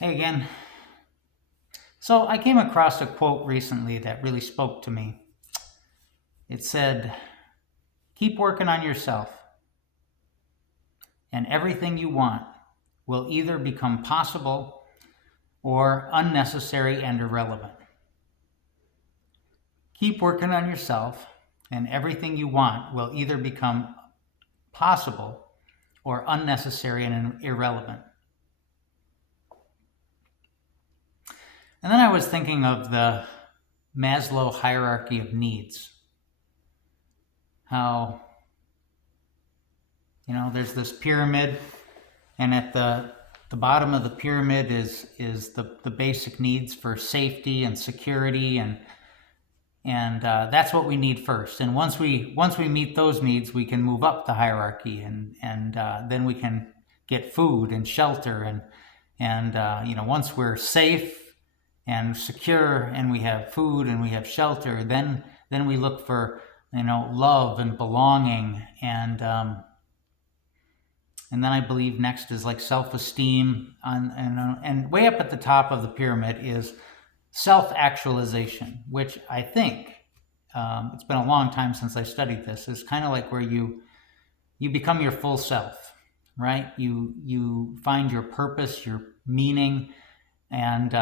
Hey again. So I came across a quote recently that really spoke to me. It said, keep working on yourself, and everything you want will either become possible or unnecessary and irrelevant. Keep working on yourself, and everything you want will either become possible or unnecessary and irrelevant. And then I was thinking of the Maslow hierarchy of needs. How there's this pyramid, and at the bottom of the pyramid is the basic needs for safety and security, and that's what we need first. And once we meet those needs, we can move up the hierarchy, and then we can get food and shelter, and once we're safe and secure, and we have food and we have shelter, then we look for love and belonging, and then I believe next is like self-esteem, and way up at the top of the pyramid is self-actualization, which I think, it's been a long time since I studied this, is kind of like where you become your full self, right? You find your purpose, your meaning, and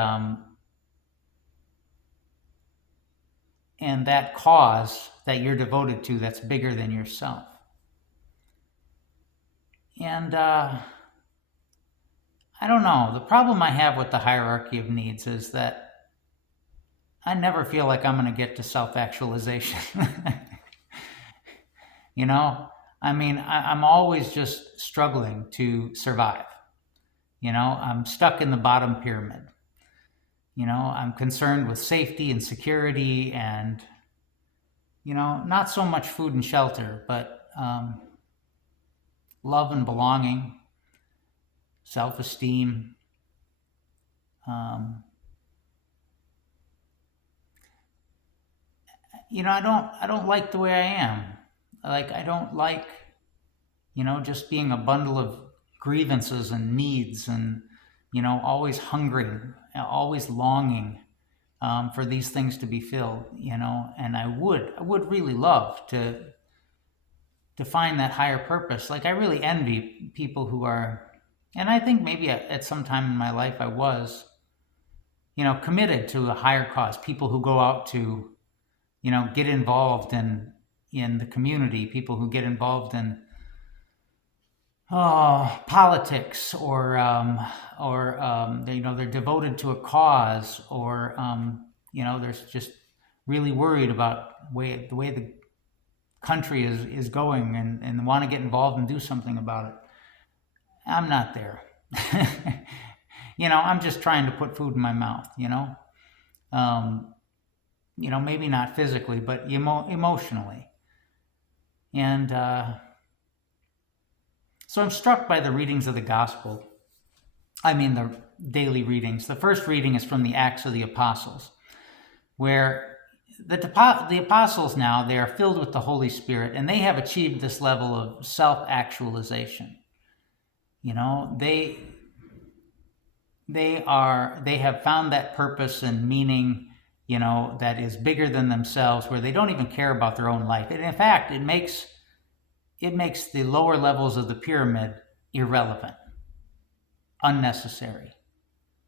that cause that you're devoted to that's bigger than yourself. And I don't know. The problem I have with the hierarchy of needs is that I never feel like I'm going to get to self-actualization. I'm always just struggling to survive. I'm stuck in the bottom pyramid. I'm concerned with safety and security and, not so much food and shelter, but love and belonging, self-esteem. I don't like the way I am. Like, I don't like, just being a bundle of grievances and needs, and, always hungering, always longing for these things to be filled, and I would really love to find that higher purpose. Like, I really envy people who are, and I think maybe at some time in my life I was, committed to a higher cause. People who go out to, get involved in the community. People who get involved in politics, or they're devoted to a cause, or they're just really worried about the way the country is going, and want to get involved and do something about it. I'm not there. I'm just trying to put food in my mouth. Maybe not physically, but emotionally. And so I'm struck by the readings of the gospel. I mean, the daily readings. The first reading is from the Acts of the Apostles, where the apostles now, they are filled with the Holy Spirit, and they have achieved this level of self-actualization. They have found that purpose and meaning, that is bigger than themselves, where they don't even care about their own life. And in fact, it makes the lower levels of the pyramid irrelevant, unnecessary.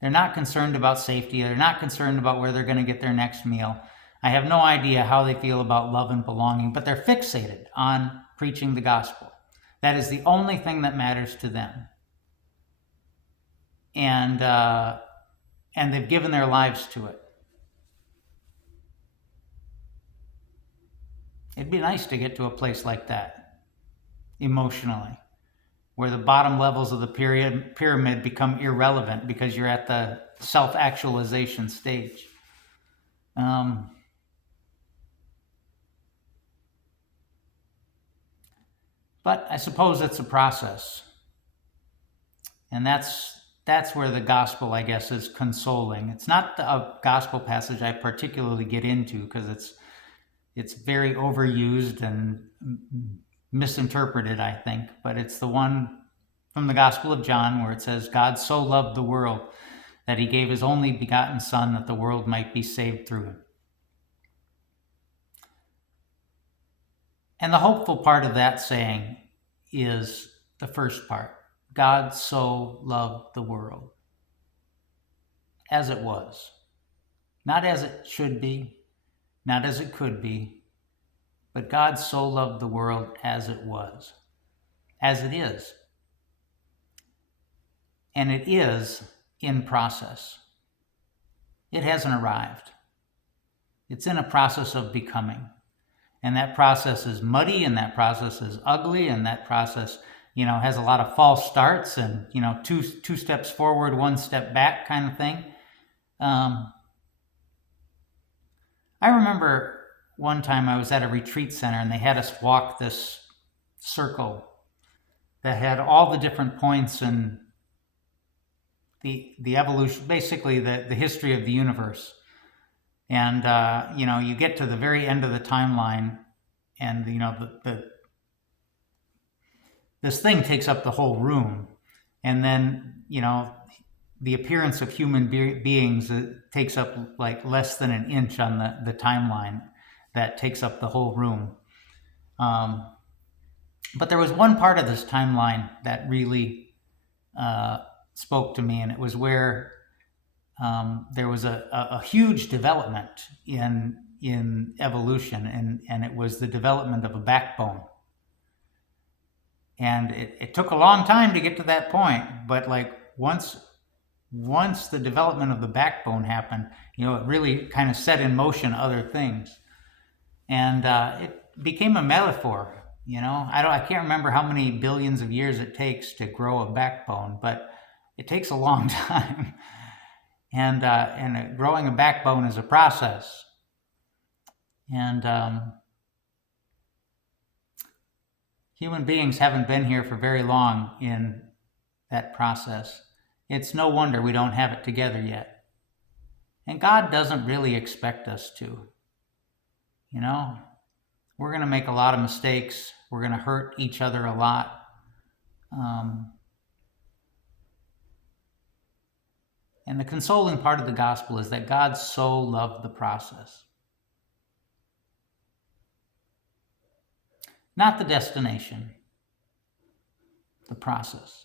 They're not concerned about safety. They're not concerned about where they're going to get their next meal. I have no idea how they feel about love and belonging, but they're fixated on preaching the gospel. That is the only thing that matters to them. And they've given their lives to it. It'd be nice to get to a place like that, emotionally, where the bottom levels of the pyramid become irrelevant because you're at the self-actualization stage. But I suppose it's a process. And that's where the gospel, I guess, is consoling. It's not a gospel passage I particularly get into, because it's very overused and misinterpreted, I think. But it's the one from the Gospel of John where it says, God so loved the world that he gave his only begotten Son that the world might be saved through him. And the hopeful part of that saying is the first part. God so loved the world as it was. Not as it should be, not as it could be, but God so loved the world as it was, as it is. And it is in process. It hasn't arrived. It's in a process of becoming. And that process is muddy, and that process is ugly, and that process, has a lot of false starts and, two steps forward, one step back kind of thing. I remember one time I was at a retreat center and they had us walk this circle that had all the different points in the evolution, basically the history of the universe. And, you get to the very end of the timeline and, this thing takes up the whole room. And then, the appearance of human beings takes up like less than an inch on the timeline that takes up the whole room. But there was one part of this timeline that really spoke to me, and it was where there was a huge development in evolution, and it was the development of a backbone. And it took a long time to get to that point, but like once the development of the backbone happened, it really kind of set in motion other things. And it became a metaphor, I can't remember how many billions of years it takes to grow a backbone, but it takes a long time. And growing a backbone is a process. And human beings haven't been here for very long in that process. It's no wonder we don't have it together yet. And God doesn't really expect us to. We're going to make a lot of mistakes. We're going to hurt each other a lot. And the consoling part of the gospel is that God so loved the process. Not the destination, the process.